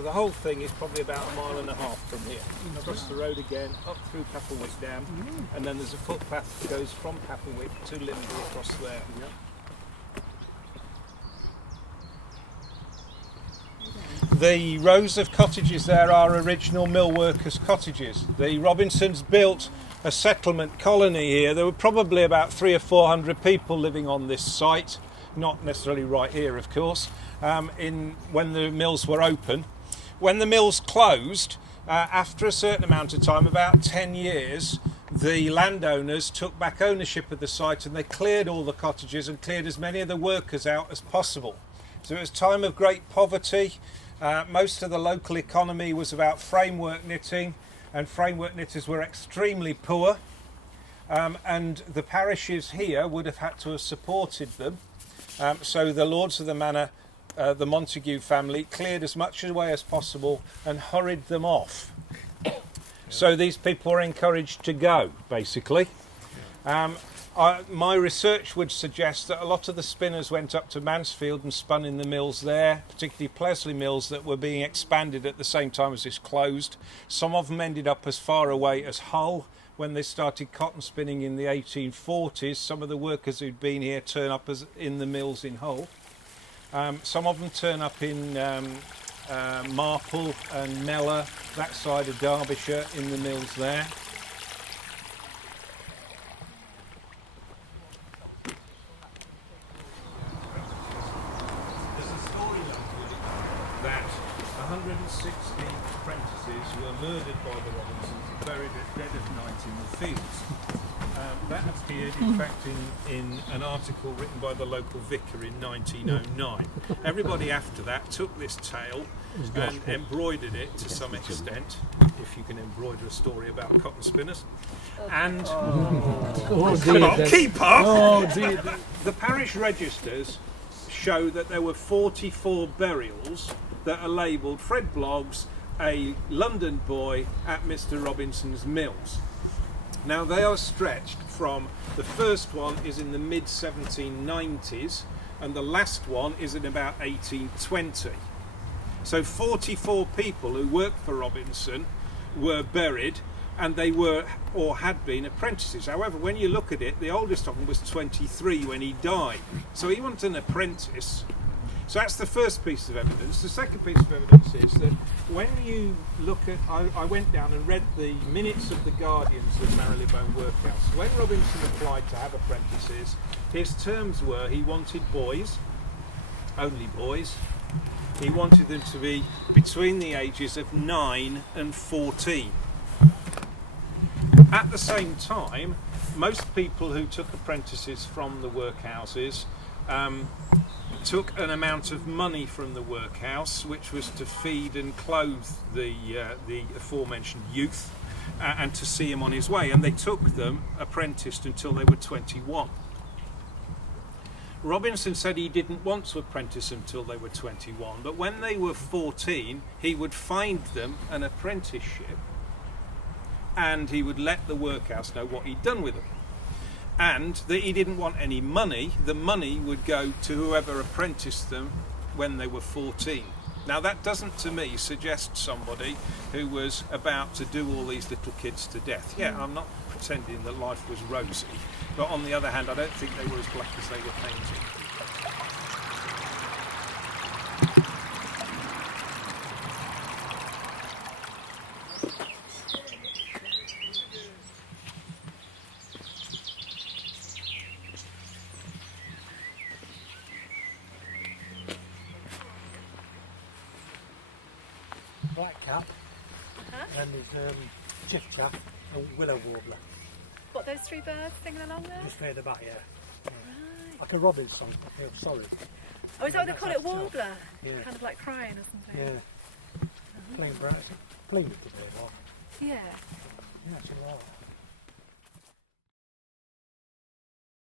So the whole thing is probably about 1.5 miles from here. Across the road again, up through Papplewick Dam, and then there's a footpath that goes from Papplewick to Linby across there. The rows of cottages there are original mill workers' cottages. The Robinsons built a settlement colony here. There were probably about 300 or 400 people living on this site, not necessarily right here, of course, when the mills were open. When the mills closed, after a certain amount of time, about 10 years, the landowners took back ownership of the site and they cleared all the cottages and cleared as many of the workers out as possible. So it was a time of great poverty. Most of the local economy was about framework knitting, and framework knitters were extremely poor, and the parishes here would have had to have supported them. So the lords of the manor, the Montague family, cleared as much away as possible and hurried them off. So these people were encouraged to go, basically. My research would suggest that a lot of the spinners went up to Mansfield and spun in the mills there, particularly Plesley mills that were being expanded at the same time as this closed. Some of them ended up as far away as Hull. When they started cotton spinning in the 1840s, some of the workers who'd been here turn up in the mills in Hull. Some of them turn up in Marple and Mellor, that side of Derbyshire, in the mills there. There's a story that 160 apprentices were murdered by the Robinsons and buried at dead of night in the fields. That appeared, in fact, in an article written by the local vicar in 1909. Everybody after that took this tale and embroidered it to some extent, if you can embroider a story about cotton spinners. And come on, keep up! The parish registers show that there were 44 burials that are labelled Fred Bloggs, a London boy at Mr. Robinson's mills. Now they are stretched from, the first one is in the mid 1790s and the last one is in about 1820. So 44 people who worked for Robinson were buried, and they were or had been apprentices. However, when you look at it, the oldest of them was 23 when he died. So he wasn't an apprentice. So that's the first piece of evidence. The second piece of evidence is that when you look at, I went down and read the minutes of the Guardians of Marylebone Workhouse. When Robinson applied to have apprentices, his terms were he wanted boys, only boys. He wanted them to be between the ages of 9 and 14. At the same time, most people who took apprentices from the workhouses took an amount of money from the workhouse, which was to feed and clothe the aforementioned youth and to see him on his way, and they took them apprenticed until they were 21. Robinson said he didn't want to apprentice them until they were 21, but when they were 14 he would find them an apprenticeship and he would let the workhouse know what he'd done with them. And that he didn't want any money. The money would go to whoever apprenticed them when they were 14. Now that doesn't to me suggest somebody who was about to do all these little kids to death. Yeah, I'm not pretending that life was rosy, but on the other hand I don't think they were as black as they were painted. Blackcap, and there's chiffchaff and willow warbler. What, those three birds singing along there? Just near the back, yeah. Right. Like a robin song, I feel sorry. Oh, is that what they call it, warbler? Yeah. Kind of like crying or something? Yeah. Playing brass. Playing with the bird off. Yeah. Yeah, that's a lot.